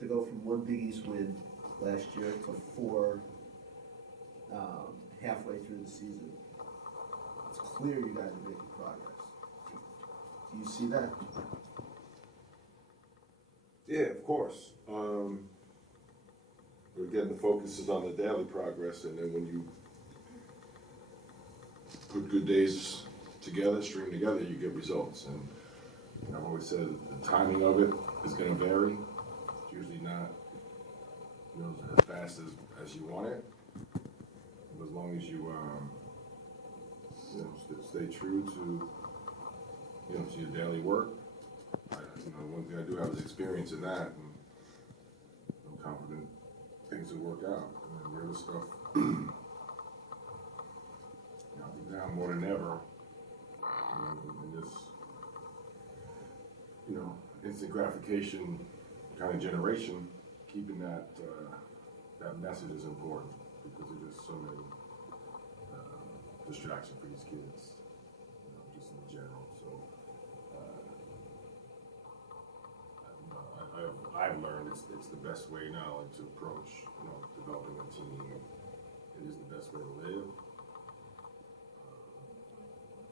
to go from one Big East win last year to four halfway through the season. It's clear you guys are making progress. Do you see that? Yeah, of course. Again, the focus is on the daily progress, and then when you put good days together, string together, you get results. And I've always said the timing of it is going to vary. It's usually not, as fast as you want it. But as long as you, stay true to, to your daily work. One thing I do have is experience in that, and I'm confident things will work out. And the other stuff, I think now more than ever, in this, instant gratification kind of generation, keeping that message is important because there's just so many distractions for these kids, just in general. So. I've learned it's the best way not only to approach, developing a team. It is the best way to live.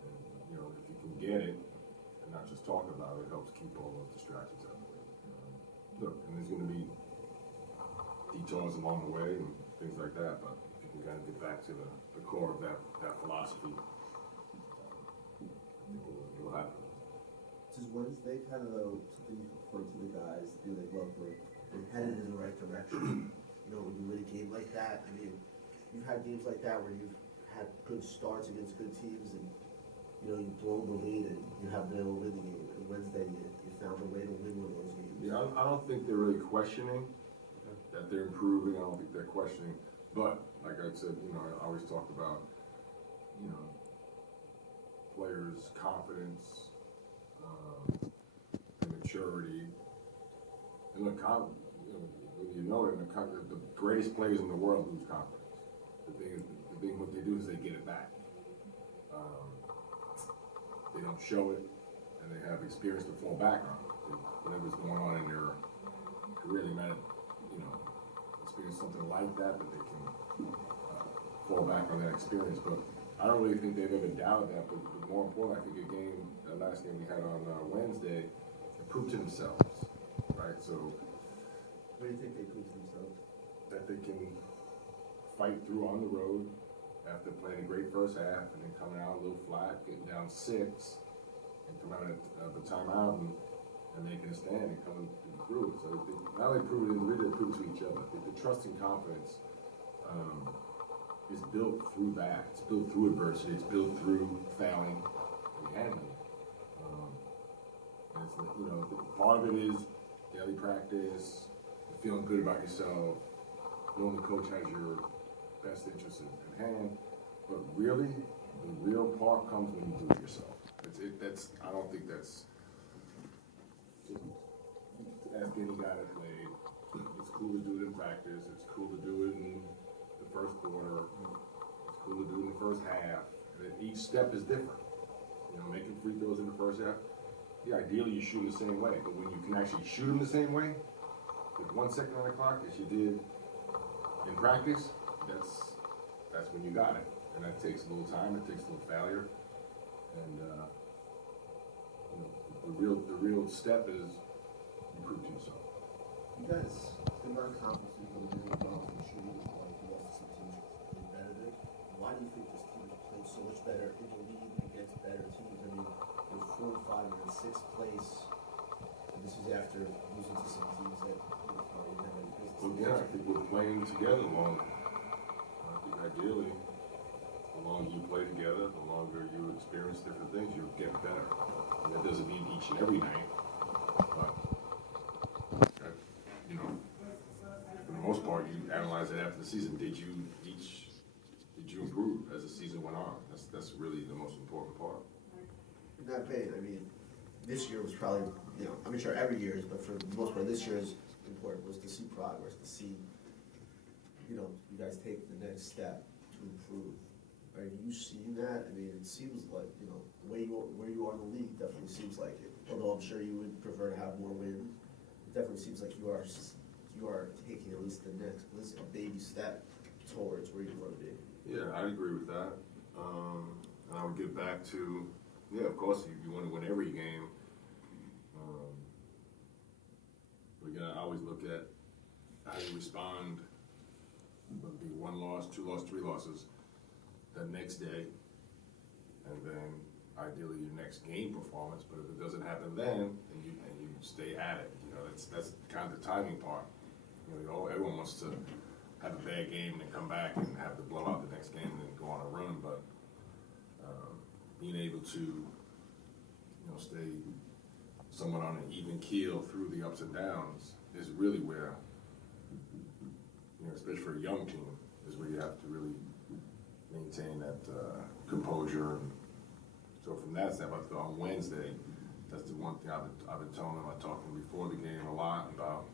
And, if you can get it and not just talk about it, it helps keep all those distractions out of the way. Look, and there's going to be detours along the way and things like that, but if you can kind of get back to the core of that philosophy, I think it'll happen. Is Wednesday kind of something you can point to the guys, be like, look, we're headed in the right direction? When you win a game like that, I mean, you've had games like that where you've had good starts against good teams, and you've blown the lead, and you haven't been able to win the game. And Wednesday, you found a way to win one of those games. Yeah, I don't think they're really questioning that they're improving. I don't think they're questioning, but like I said, I always talk about, players' confidence. Maturity, and look, when you know it, the greatest players in the world lose confidence. The thing, what they do is they get it back. They don't show it, and they have experience to fall back on. Whatever's going on in their career, they might have, experienced something like that, but they can fall back on that experience. But I don't really think they've ever doubted that. But more important, I think the last game we had on Wednesday, prove to themselves, right? So, what do you think they prove to themselves? That they can fight through on the road after playing a great first half and then coming out a little flat, getting down 6, and coming out at the timeout and making a stand and coming through it. So they not only prove it individually, they prove it to each other. I think the trust and confidence is built through that. It's built through adversity. It's built through failing and handling. Part of it is daily practice, feeling good about yourself, knowing the coach has your best interests in hand. But really, the real part comes when you do it yourself. I don't think that's just ask any guy that played. It's cool to do it in practice. It's cool to do it in the first quarter. It's cool to do it in the first half. And each step is different. Making free throws in the first half. Yeah, ideally you shoot them the same way, but when you can actually shoot them the same way, with 1 second on the clock as you did in practice, that's when you got it. And that takes a little time, it takes a little failure. And the real step is you prove to yourself. You guys, the non-conference we've been doing well in shooting, like you lost some teams competitive. Why do you think this team has played so much better in the league against better teams? I mean, with 4 and 5 in 6th place, and this is after losing to some teams that probably never had business. Well, yeah, I think we're playing together long. I think ideally, the longer you play together, the longer you experience different things, you'll get better. And that doesn't mean each and every night, but for the most part, you analyze it after the season. Did you improve as the season went on? That's really the most important part. In that vein, I mean, this year was probably, I'm sure every year is, but for the most part, this year's important was to see progress, to see, you guys take the next step to improve. Are you seeing that? I mean, it seems like, where you are in the league definitely seems like it. Although I'm sure you would prefer to have more wins, it definitely seems like you are you are taking at least a baby step towards where you want to be. Yeah, I'd agree with that. And I would get back to, yeah, of course, you want to win every game. But again, I always look at how you respond, whether it be 1 loss, 2 losses, 3 losses, the next day, and then ideally your next game performance. But if it doesn't happen then, and you stay at it, you know, that's kind of the timing part. You know, everyone wants to have a bad game and then come back and have to blow out the next game and then go on a run, but being able to, you know, stay somewhat on an even keel through the ups and downs is really where, you know, especially for a young team, is where you have to really maintain that composure. And so from that standpoint, on Wednesday, that's the one thing I've been telling them. I talked to them before the game a lot about,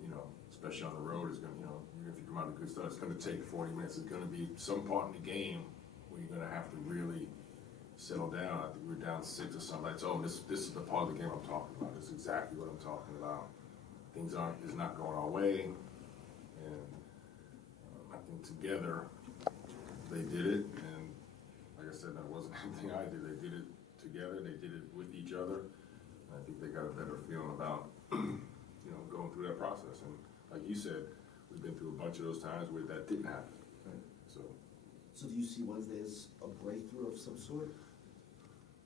you know, especially on the road, it's going to, you know, even if you come out with a good start, it's going to take 40 minutes. It's going to be some part in the game where you're going to have to really settle down. I think we were down 6 or something. I told them, this is the part of the game I'm talking about. This is exactly what I'm talking about. Things is not going our way, and I think together they did it. And like I said, that wasn't anything I did. They did it together. They did it with each other. And I think they got a better feeling about, you know, going through that process. And like you said, we've been through a bunch of those times where that didn't happen. Right. So do you see Wednesday as a breakthrough of some sort?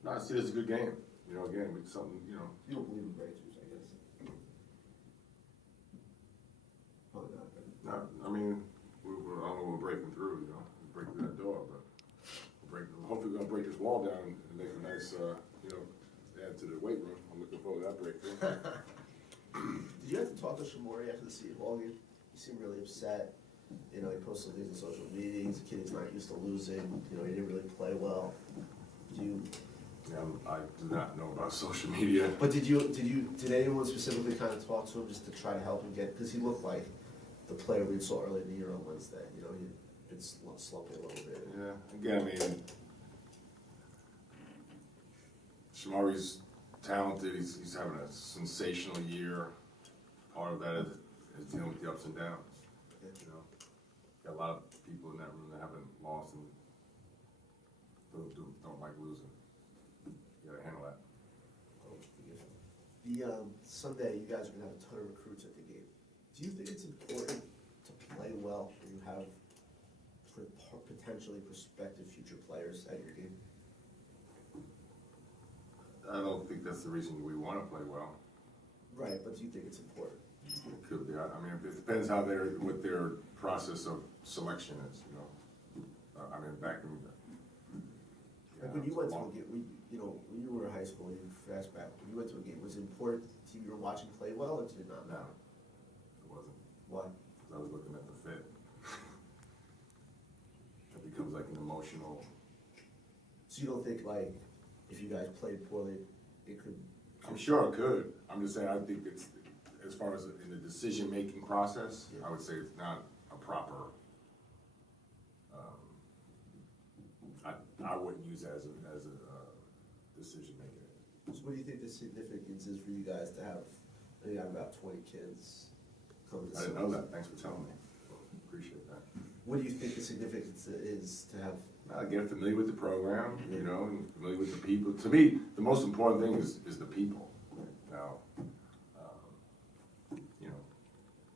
no, I see it as a good game. You know, again, with something, you know. You don't believe in breakthroughs, I guess. Probably not. Right? I mean, I don't know, we're breaking through, you know, we'll break through that door, but hopefully we're gonna break this wall down and make a nice, you know, add to the weight room. I'm looking forward to that breakthrough. Did you have to talk to Shamori after the City Hall game? You seemed really upset. You know, he posted things on social media. He's a kid who's not used to losing. You know, he didn't really play well. Yeah, I do not know about social media. But did anyone specifically kind of talk to him just to try to help him get? Because he looked like the player we saw early in the year on Wednesday. You know, he'd been slumping a little bit. Yeah, again, I mean, Shamari's talented. He's having a sensational year. Part of that is dealing with the ups and downs. Yeah. You know, got a lot of people in that room that haven't lost and don't like losing. You gotta handle that. The Sunday, you guys are gonna have a ton of recruits at the game. Do you think it's important to play well when you have potentially prospective future players at your game? I don't think that's the reason we want to play well. Right, but do you think it's important? It could be. I mean, it depends how what their process of selection is. You know, I mean, back in Like when you went to a game, when you were in high school, you fast back. When you went to a game, was it important to you were watching play well, or did it not No, matter? it wasn't. Why? Because I was looking at the fit. It becomes like an emotional. So you don't think like if you guys played poorly, it could? I'm sure it could. I'm just saying I think it's as far as in the decision making process. Yeah. I would say it's not a proper. I wouldn't use it as a decision maker. So what do you think the significance is for you guys to have? I think I have about 20 kids coming to. I didn't know that. Thanks for telling me. Appreciate that. What do you think the significance is to have? Get familiar with the program, you know, and familiar with the people. To me, the most important thing is the people. Now, you know,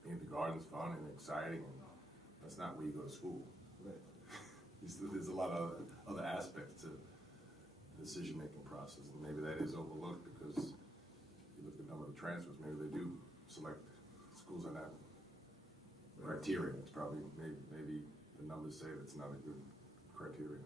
being at the Garden's fun and exciting, and that's not where you go to school. Right. There's a lot of other aspects to the decision-making process, and maybe that is overlooked because you look at the number of transfers, maybe they do select schools on that criteria. It's probably, maybe the numbers say it's not a good criteria.